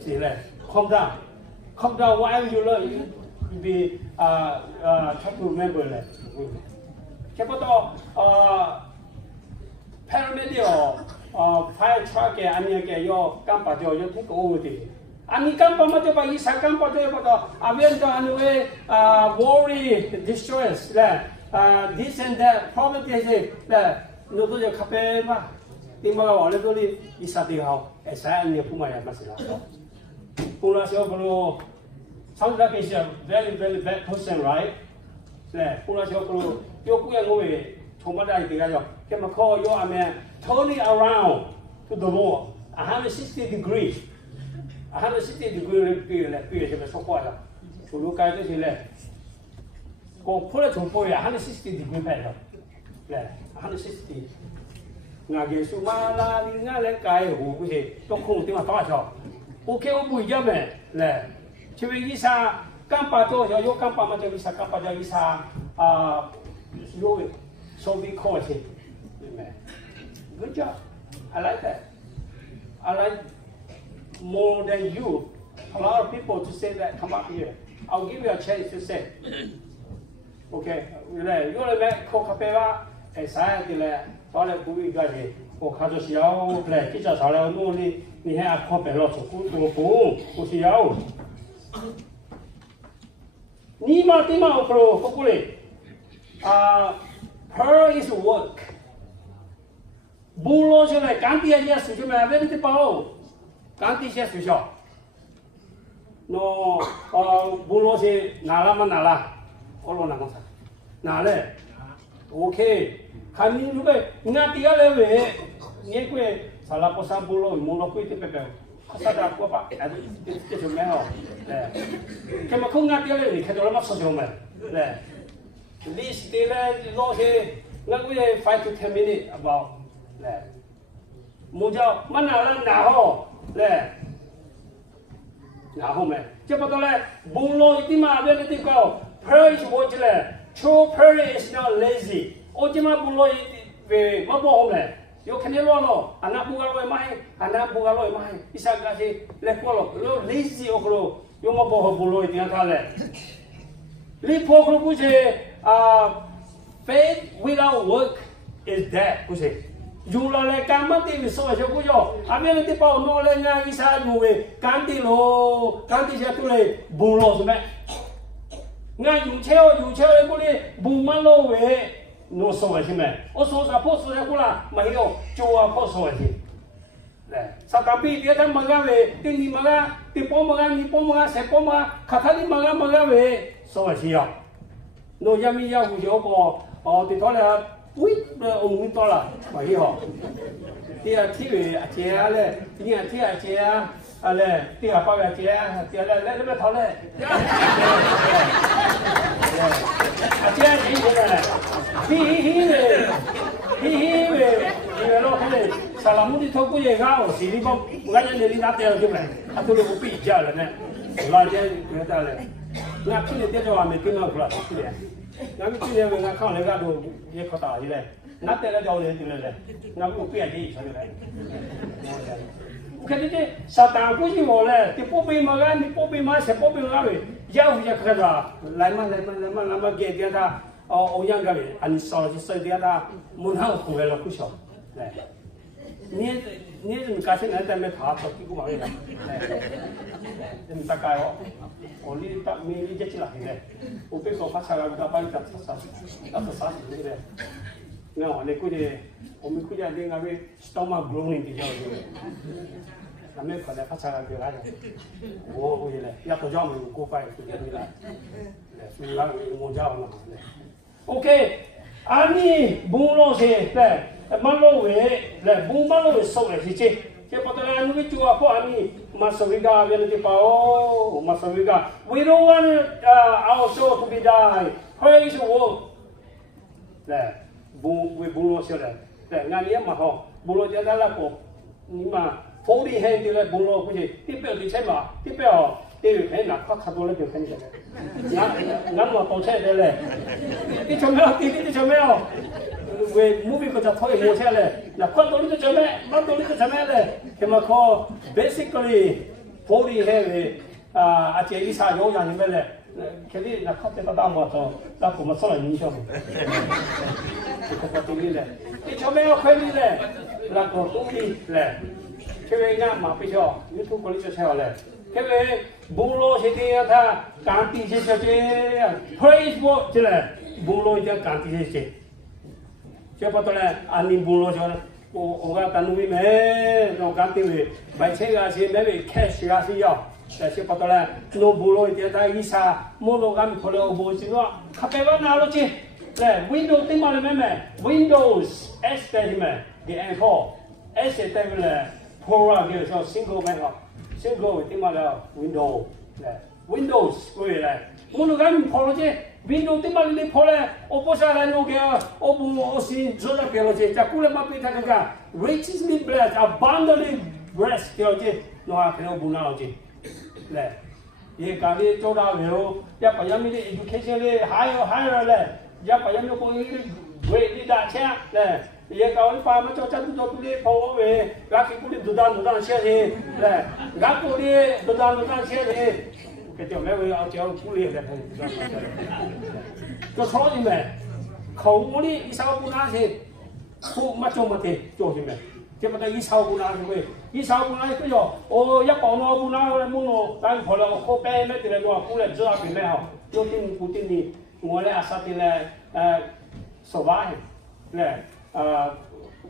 See, calm down. Calm down. Whatever you learn, you be try to remember that. Kepada paramedic or fire truck ani ke yo kampa jo yo take over the. Ani kampa macam bagi sa kampa jo pada avian to anyway worry distress this and that problem is no to jo kape ma timbang awalnya tu ni isa dia saya ni pun macam masalah. Pula saya kalau sounds like he's a very bad person, right? Pula saya kalau yo punya ngowe cuma dah tiga jo. Kita call yo ame turn it around to the Lord 160 degrees. 160 degrees pilih saya sokwa lah. Dulu kaya tu sih kau pula cuma 160 degree betul. 160. Ngagi sumala ni ngale kaya hu kusi. Tokong tiba tahu jo. Oke, ubu jaman, cuma bisa kampa tu, yo kampa macam bisa kampa jadi bisa, yo so we call it. Good job, I like that. I like more than you. A lot of people to say that come up here. I'll give you a chance to say. Okay, you le ko kapela, saya tu le, soalnya bui gaji, ko kajo siau le, kita soalnya nu你还要靠北了，做不需要。你嘛对嘛，不过嘞，her is work。不落下来，干地些事情嘛，为你的包，干地些事情。喏，不落些拿了嘛拿了，我落哪个啥？拿了 ，OK。看你如果拿第二来喂，你会。Salah pasal bulu, mula kui tu pepe. Asal aku apa? Ada tu cuma oh. Kamu kau ngat dia le, kita orang masuk cuma. List dia le, lo he, nak kui 5 to 10 minutes about. Mujau mana orang naho, naho me. Cepat tu le, bulu itu mah ada nanti kau. Pearl is what le. True pearl is not lazy. Oh cuma bulu itu, be, apa hom le? Yo kena lo, anak bukan lo mai, bisa kasih lekol lo lazy oklo, yo mau bawa bulu itu yang kale. Lipo oklo kuse, faith without work is dead kuse. Jumlah lekam mati besok aja kujo. Abi nanti pau no le ngai isa nuwe, ganti satu le bulu semua. Ngai yucheo le kule buman lo we. No so aja me, so apa so aku lah, mahio coba apa so aja. Tapi dia kan mengawe, tinggi mengawe, tipu mengawe, sepo mengawe, kata ni mengawe, so aja ya. No jami ya hujo ko, di tola, umum tola, mahio. Dia tiwe aja le, dia aja. Ale, dia apa aja, dia le tahu le. Aja ni bukan. Hihi, lo kene. Salamu di toko je kau, sini pun bukan jadi nanti lagi mana. Aku le upi jalan ne. Lajar kita le. Nak kini dia tu ambil kena pula. Nak kini dia nak kau le kau dia kata je le. Nanti le jauh le le. Nak upi aja sahaja le. Jadi satang pun juga le, tipu bimagan, sepo bimagan, jauh je kerja. Lama dia dah, orang kali, ansal je dia dah munhang kuwe lah kusho. Ni kasih nanti kami thap tapi ku mahu lah. Ni tak kaya, oli tak mili je cilah ni. Upi kau pasal apa ni tak sah ni le. No, ni ku je, umi ku je ada ngawe stomach growing di jauh. Kami pada pasal lagi lah. Oh, boleh lah. Ya tu jam aku pai tu jadi lah. Sudah mau jauh lah. Okay, ani bunglo se, malo we, bunglo we so le sih. Siapa tu anu itu apa ani masawiga yang nanti pau masawiga. We don't want our soul to be die. Praise the Lord. Bunglo se le. Ngani mah bunglo jadi lah ko. Ni mah 40 hand dia bulu kuci, tipe di sana, tipe dia kena nak kah dulu dia kena jadi. Nama tahu saya dia le. Di cemel, we movie ko tak tahu emosi le. Nak kah dulu tu cemel le. Kema ko basically 玻璃黑的啊，这一啥有样你们嘞？肯定那靠这个大毛头，那我们说了影响。这个东西嘞，你前面要快点嘞，那个东西嘞，前面人嘛不晓，你从国里就晓嘞。前面部落现在他干地些小姐，praise for 这嘞，部落一定干地些些。这不得嘞，安尼部落说嘞，我个单位没，我干地位，买车个是没为 cash 个是要。但是不得嘞，弄部落一点他一下，莫罗干破了不行了，他别往哪了去？嘞 ，Windows 对嘛嘞妹妹 ，Windows S 对咩？你按错 S 对不嘞 ？Pro 啊，叫做 single 咩个 ？single 对嘛嘞 ？Windows 嘞 ，Windows 对嘞，莫罗干破了去 ，Windows 对嘛嘞？破嘞，我不下来弄个，我不我是做了给了去，再过来嘛被他那个 richly blessed, abundantly blessed 掉去，那还可能不拿了去。嘞，也讲的做到了，也把人们的 education 嘞，还有嘞，也把人们公益的为的大钱嘞，也搞的把们做这做的朋友们，那给不的都当些的嘞，那不的都当些的，给叫咩为要叫鼓励的，做错的没，口误的一少不拿去，不没做没得做什么。这不得一炒不拿是为，一炒不拿不要，哦，一包那不拿来木弄，但后来我后边那点来我过来知道品牌好，有定固定的，我嘞啥的嘞，手把嘞，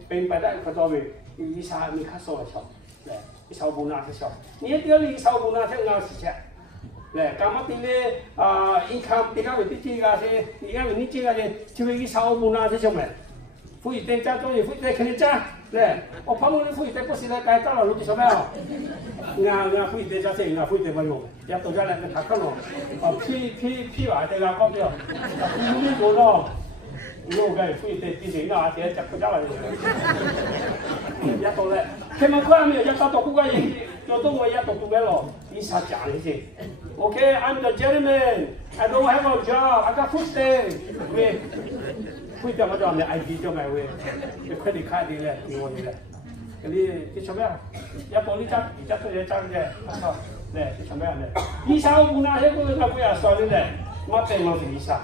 平白的可作为，一炒你看少了少，嘞，一炒不拿是少，你一点一炒不拿才拿是钱，嘞，干嘛的嘞income 这个为的这个是，你看你这个是，就一炒不拿是什么？富裕点加多少，富裕点肯定加。嘞，我旁边的富裕点不是来改造了，路的什么呀？富裕点加些，富裕点没用，也到家来没看看咯。批完这个搞掉，有的做咯，有个富裕点比谁那些加不加了？也到嘞，他们看没有？也到到国家也做到我也到到来了，你啥讲的些 ？Okay, I'm the gentleman. I don't have a job. I got food stamp. 会点我叫你 ID 叫咩会？你快点开的嘞，我的嘞。你什么呀？要帮你加，加多些加些，好，嘞，什么呀嘞？以前我不拿些个那不要说的嘞，我真没是以前，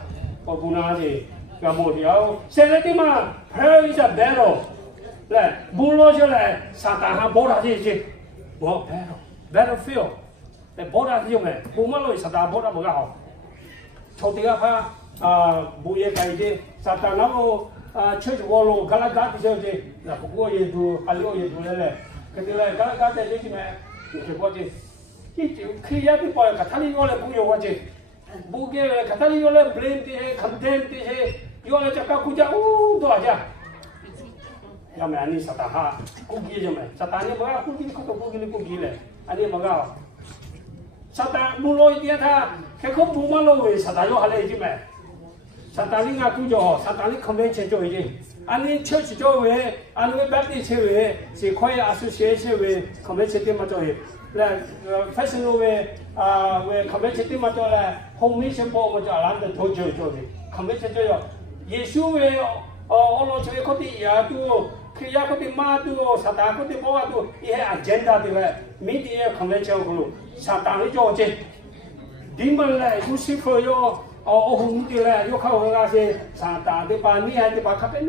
我不拿些，要没掉。现在的嘛 ，prayer is a battle， 嘞，不落下来，撒旦还跑哪去去？我 battlefield， 来跑哪去用嘞？不嘛落撒旦跑哪不个好？从第二趴。不也改的，撒旦那个确实我咯，刚才干的时候的，那不过也都还有也都来嘞，肯定来，刚才干的这些么，就是我的，这就可以也的包，他的原来不有我的，不给他的原来 blame 的些 ，condemn 的些，原来这个国家多少钱？要么你撒旦哈，估计就么，撒旦你不要估计，可都估计你估计嘞，安尼不搞，撒旦不落一点他，开口不嘛落为撒旦要下来一么？撒旦你讲就撒旦你 convention 做的，安尼 church 做的，安尼 Baptist 做的，是可以 association 的 convention 点嘛做的，来festival 的为 convention 点嘛做嘞 ，home mission 包我就懒得做的 convention 做的，耶稣的我老做的嗰啲嘢都，佢呀嗰啲嘛都，撒旦嗰啲包啊都，伊係 agenda 的嘞，每啲 convention 嗰度，撒旦你做嘅，點樣咧？有時佢要。红的嘞，有靠那些上大的把你还得把咖啡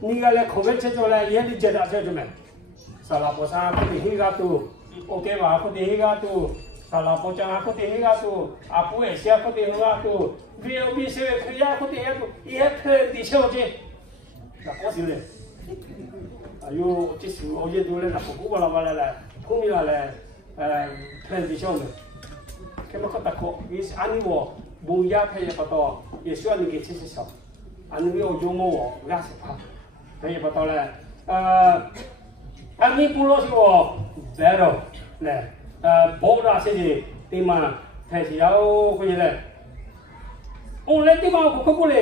你个嘞口味吃出来，也得接着吃什么？沙拉波沙可的黑个都 ，OK 吧？可的黑个都，沙拉波酱可的黑个都，阿布也是可的黑个都 ，VLB 是可呀可的黑都，也可的小姐，那我是嘞，哎呦，这是我也做嘞，那不过了嘛嘞，后面嘞，可的小妹，他们可大可，你是安尼我。不要配不到，也需要你给吃吃少，你有幽默我不要是怕，配不到嘞，你不落是我battle嘞，跑那些的地方，还是要回来，那地方我过来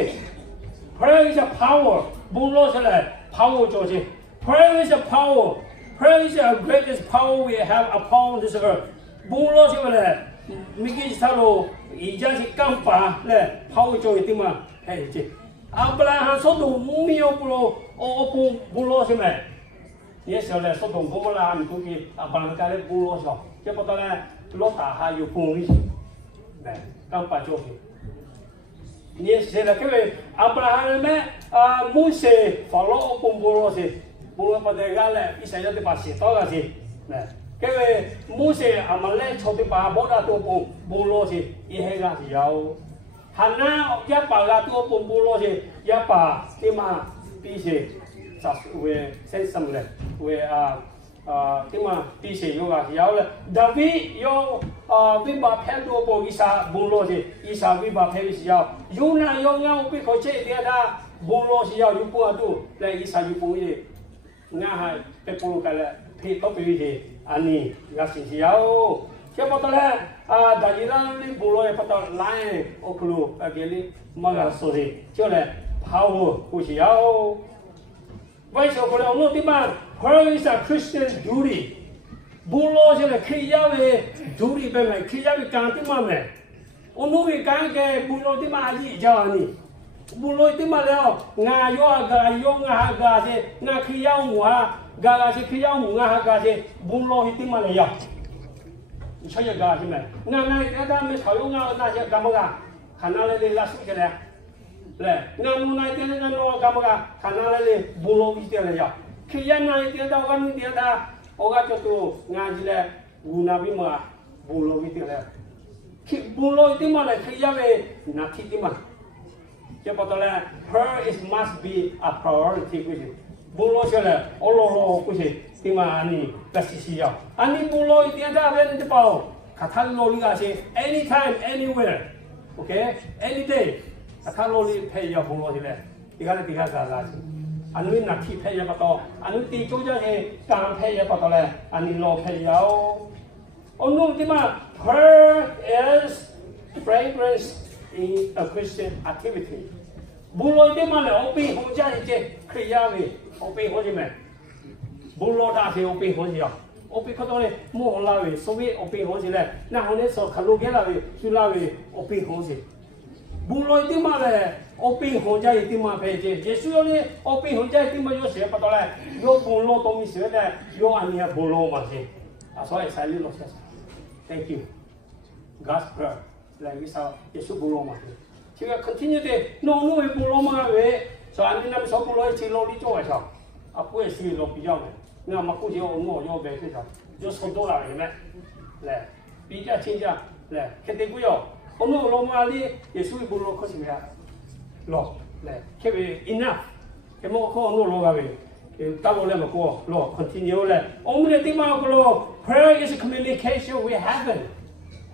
，prayer is a power， 不落下来 power 做些 ，prayer is a power，prayer is the greatest power we have upon this earth， 不落下来。每个时候，以前是干法嘞，跑做一点嘛，这，不然还说动没有不咯，不咯什么，也晓得说动不啦，你估计不然家里不咯少，这不到嘞，落大下有公里，来，刚把做的。你现在各位阿布拉罕咩摩西法老公布罗是，布罗把这个嘞，一下要得把写到个是，来，各位摩西阿们嘞，抽的把波达多布罗是，一黑个是有，汉那一把个多布罗是，一把起码比是啥为先生嘞，为起码比是有个是有嘞，大卫有为把偏多布伊啥布罗是，伊啥为把偏是有，有那有那为可这点他布罗是有布啊都，来伊啥有布伊，俺还被布罗个嘞，配都比是安尼，俺是有。Siapa tahu lah, dari lah ni bulu yang patut lain, oklu, agaknya malah sorry, cuma power kusiau. Baik sekolah orang tu mah, where is a Christian duty? Bulu je lah kerja we duty bermain, kerja we kanti mana? Orang we kan ke bulu tu mah aji jauh ni. Bulu tu mah leh, ngayo agak, ngah je, ngah kerja muah, gak je kerja muah agak je, bulu itu mah leh. Saya gak sih mah, nggak ada misalnya nggak ada siapa kamu gak, karena lele langsung je lah, nggak nunai dia nggak nol kamu gak, karena lele bulu itu lah ya, kian nai dia dah orang dia dah, orang tu ngaji lah, guna bima bulu itu lah, bulu itu malah kian nanti itu mah, siapa tahu lah, her is must be a priority kusi, bulu je Allah kusi. Tima ani kasih siapa? Ani bulu itu ada apa yang terpaut? Kata loli kasih anytime, anywhere, okay? Any day. Kata loli pay ya bulu sih le. Tiga kasih. Anu nanti pay ya betul. Anu tiga je kan pay ya betul le. Ani lo pay ya. Anu tima her is fragrance in a Christian activity. Bulu itu mana? Opi hujah je kerja we. Opi hujah mana? Bulu dah sih opi hujah. Opi kau tu le mau lawe, sobi opi hujah le. Nah hone so kalau dia lawe, sulawe opi hujah. Bulu itu mana? Opi hujah itu mana peje? Yesus ni opi hujah itu mana? Yo siapa tu le? Yo bulu tu mesti le. Yo ania bulu masih. Asal saya lu loh. Thank you. God's prayer. Lagi sao Yesus bulu masih. Jika continue deh, no bulu mana we? So anda nak so bulu itu lo di jauh sao? Apa sih lo bijak ni? Nggak maku dia orang yo betul tak? Yo sodo lah ni, le. Bijak cinta, le. Kita kuyo, orang lo mali Yesus bulu kau sih ya, lo, le. Kau enough, kau kau orang lo gawe. Tak boleh maku lo continue le. Orang ni timah lo prayer is a communication with heaven,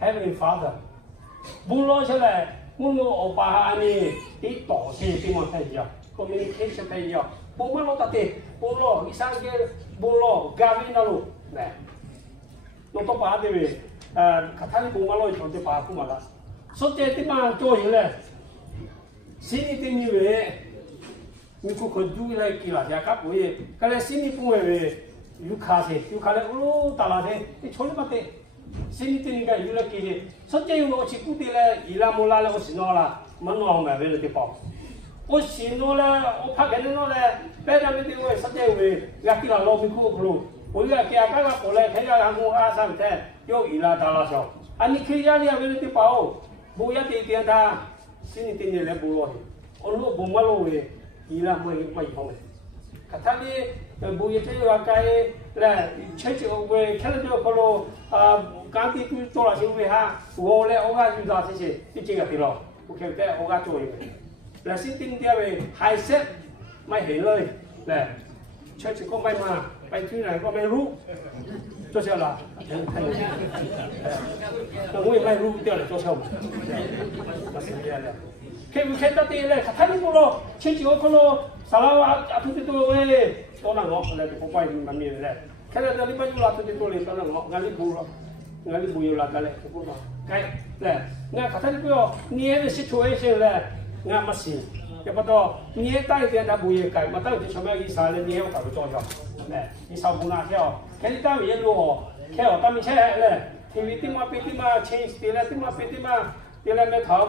heavenly Father. Bulu je le, mulu opah ni itu sih timah saja. Communication saja. Bulu lo tadi, bulu, isang ke bulu, gawi nalu, nah. Nonton apa deh, kata ni bulu lo itu nanti apa malah. So jadi mah jauh le, sini tini we, miku kerja lagi kira, ya kap we, kalau sini pun we, yuka le, talah deh, ini cuma mati, sini tini kan yuka kiri, so jadi lo cikgu deh le, ilah mula le, osinola, mana orang we le tiap. 我信我啦，我拍紧我啦，别人咪对我实际会，也叫人攞咪苦苦，我也叫大家过来睇下人我阿三听，有伊拉打拉上，啊你去呀你也为了啲包，冇一啲点他，先天日来冇落去，我攞冇乜落去，伊拉冇方嘅，佢睇你冇嘢睇話計咧，出住會睇到嗰度間啲都做啦少會下，我咧我家遇到這些，啲正入啲咯，我其實我家做嘅。 là xin tin theo về hai set mày hiểu lời nè chơi chỉ có mày mà mày thứ này có mày rú cho sao là tôi muốn mày rú theo là cho sao khi ta tiền này thấy cái lo chơi chỉ có lo sao à tôi về tôi là ngọc là tôi quay mình miền này cái này đi bao nhiêu là tôi lên tôi là ngọc ngay đi bù là cái này tôi cái nè nghe thấy cái đó nghe cái situation này ngã mất xí, cái bắt đầu nhớ tay thì đã bùi cái, mà tay thì cho mấy cái sao lên nhớ cả cái cho cho, nè, cái sao cũng là theo, cái này ta bị lúa, theo ta mình chơi này, thì vì tim mà change thì là tim mà mấy thảo